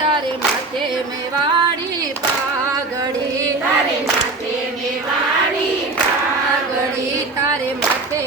તારે માથે મેવાડી પાઘડી. તારે માથે મેવાડી પાઘડી. તારે માથે